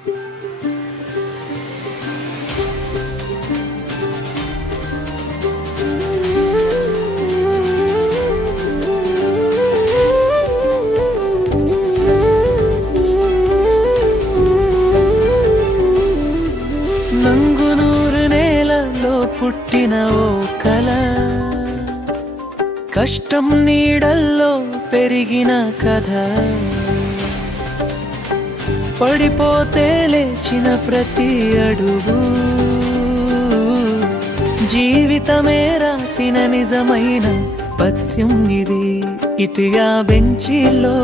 నంగునూరు నేలలో పుట్టిన ఓ కల, కష్టం నీడల్లో పెరిగిన కథ, పడిపోతే లేచిన ప్రతి అడుగు జీవితమే రాసిన నిజమైన పద్యం ఇది. ఇతిగా బెంచీలో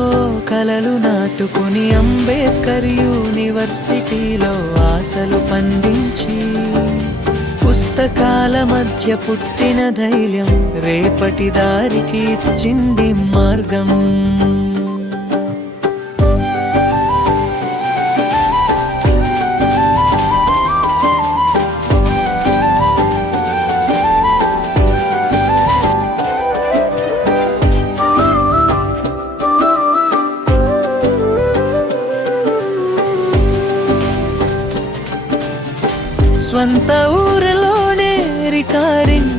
కలలు నాటుకుని అంబేద్కర్ యూనివర్సిటీలో ఆశలు పండించి, పుస్తకాల మధ్య పుట్టిన ధైర్యం రేపటి దారికి ఇచ్చింది మార్గం. స్వంత ఊరిలోనే రికార్డింగ్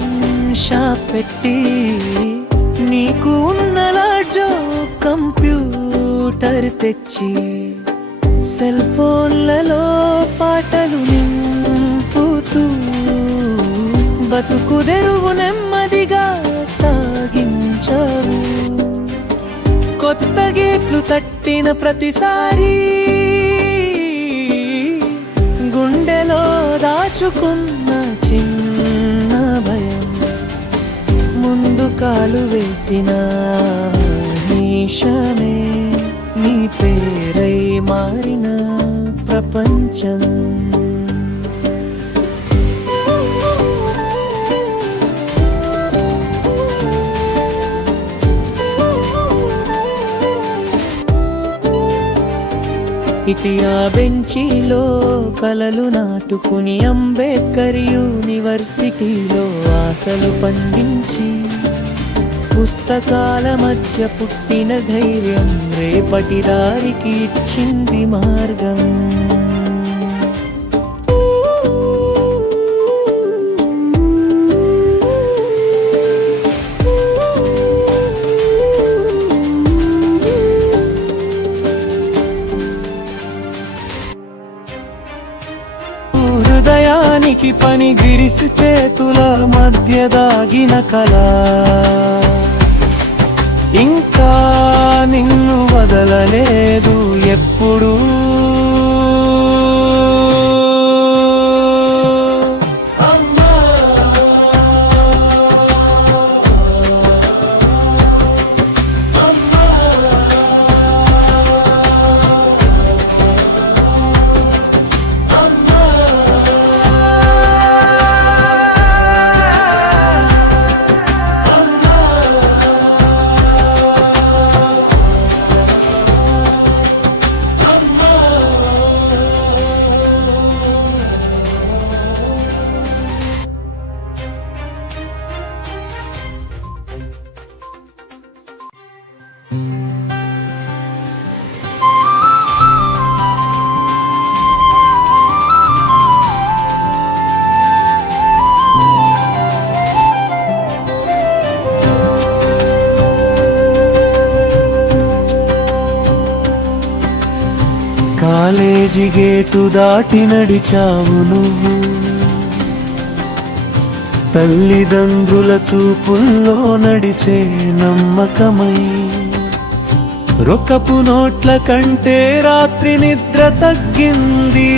షాప్ పెట్టి, నీకు ఉన్న లాడ్జో కంప్యూటర్ తెచ్చి, సెల్ ఫోన్లలో పాటలు నింపుతూ బతుకు తెరువు నెమ్మదిగా సాగించావు. కొత్త గేట్లు తట్టిన ప్రతిసారి గుండెలో దాచుకున్న చిన్న భయం ముందు కాలు వేసిన నిమిషమే నీ పేరై మారిన ప్రపంచం. ఇటియా బెంచీలో కలలు నాటుకుని అంబేద్కర్ యూనివర్సిటీలో ఆశలు పండించి, పుస్తకాల మధ్య పుట్టిన ధైర్యం రేపటి దారికి ఇచ్చింది మార్గం. హృదయానికి పని గిరిసి చేతుల మధ్య దాగిన కళ, ఇంకా నిన్ను వదలలేదు ఎప్పుడు. కాలేజీ గేటు దాటి నడిచావు నువ్వు, తల్లిదండ్రుల చూపుల్లో నడిచే నమ్మకమై. రొక్కపు నోట్ల కంటే రాత్రి నిద్ర తగ్గింది,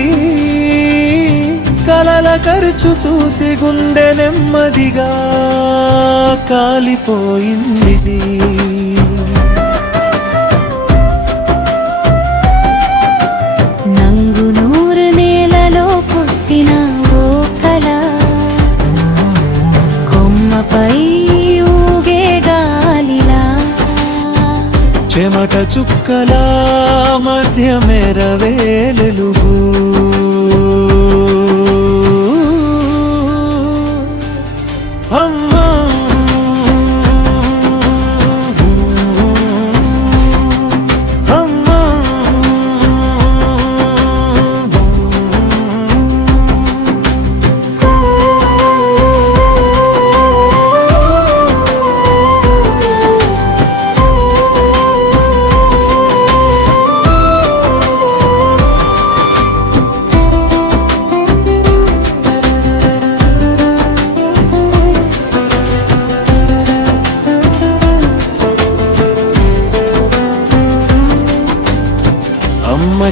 కలల ఖర్చు చూసి గుండె నెమ్మదిగా కాలిపోయింది. నంగునూరు నేలలో పుట్టిన ఓ కల, కొమ్మపై ఊగే గాలిలా, చెమట చుక్కల మధ్య మెరవేలుగు. అమ్మా అమ్మా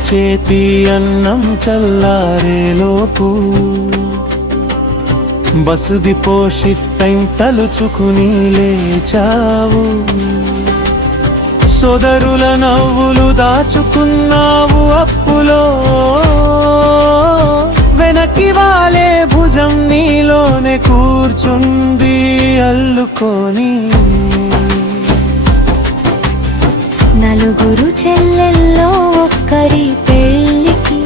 చేతి అన్నం చల్లారేలోపు బస్ డిపో షిఫ్ట్ టైం తలుచుకుని లేచావు. సోదరుల నవ్వులు దాచుకున్నావు అప్పులో, వెనక్కి వాలే భుజం నీలోనే కూర్చుంది అల్లుకొని. నలుగురు చెల్లెల్లో ఒక్కరి పెళ్ళికి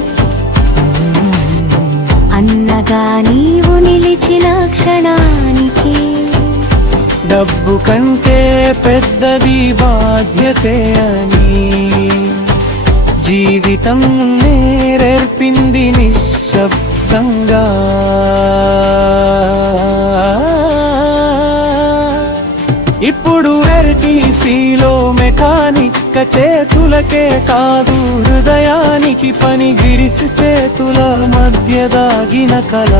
అన్నగా నీవు నిలిచిన క్షణానికి డబ్బు కంటే పెద్దది బాధ్యతే అని జీవితం నేర్పింది నిశ్శబ్దంగా. ఇప్పుడు ఆర్టీసీలో మెకానిక్ చేతులకే కాదు హృదయానికి పని. గిరిసి చేతుల మధ్య దాగిన కళ